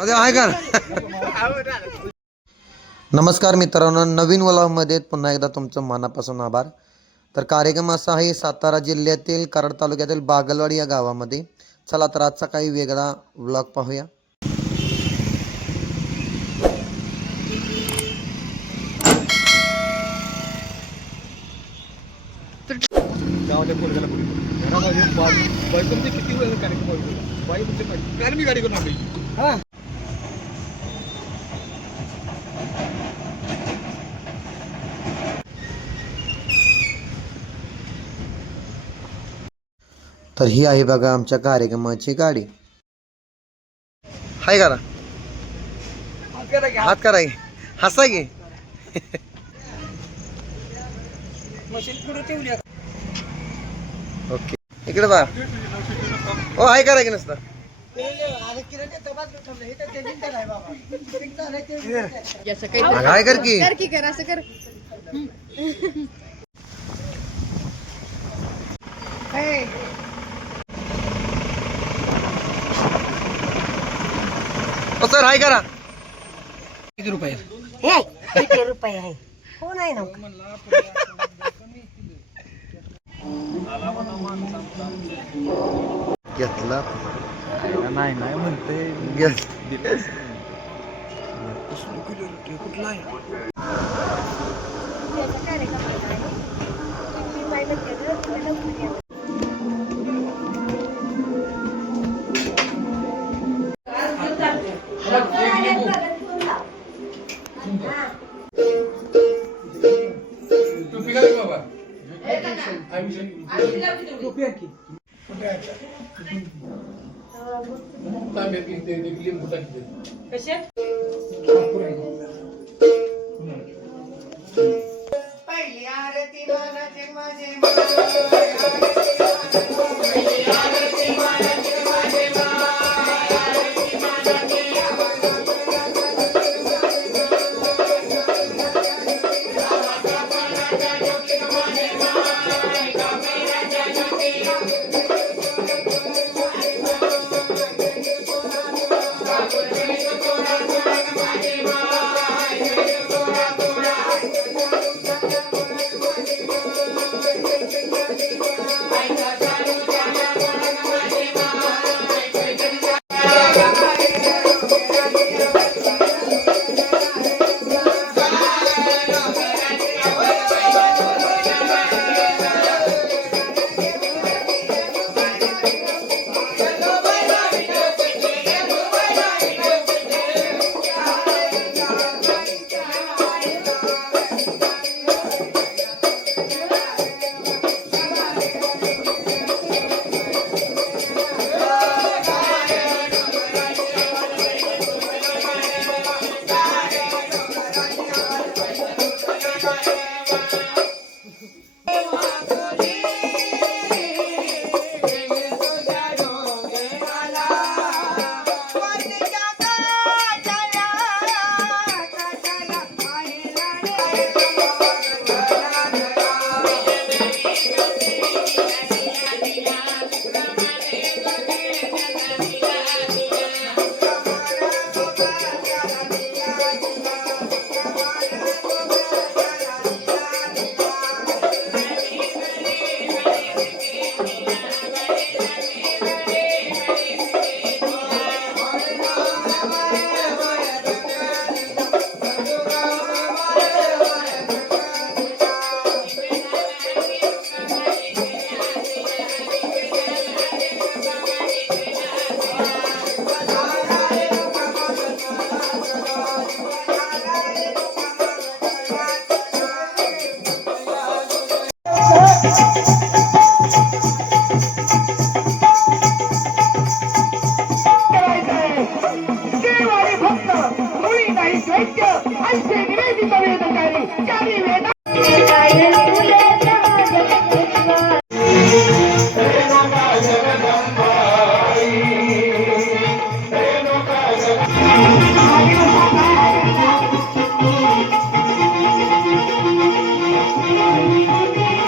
अरे आहे का? नमस्कार मित्रांनो, नवीन व्लॉगमध्ये पुन्हा एकदा तुमचं मनापासून आभार. तर कार्यक्रम असा आहे सातारा जिल्ह्यातील कराड तालुक्यातील बागलवाडी या गावामध्ये. चला तर आजचा काही वेगळा व्लॉग पाहूया. गावाच्या पोरगाला घरामध्ये बायकोचे किती वेळ कार्यक्रम बाई म्हणजे काय मी गाडी करून आणली. तर ही आहे बघा आमच्या कार्यक्रमाची गाडी. हाय करा, हात करा, हसा घे. ओके, इकडे बघा. हो आहे करा की नसतं. काय कर की कर असं कर. सर हाय करा. किती रुपये? किती रुपये आहे? कोण आहे ना? घेतला नाही नाही म्हणते कुठला आहे? पहिली आरती मानाचे माझे माझे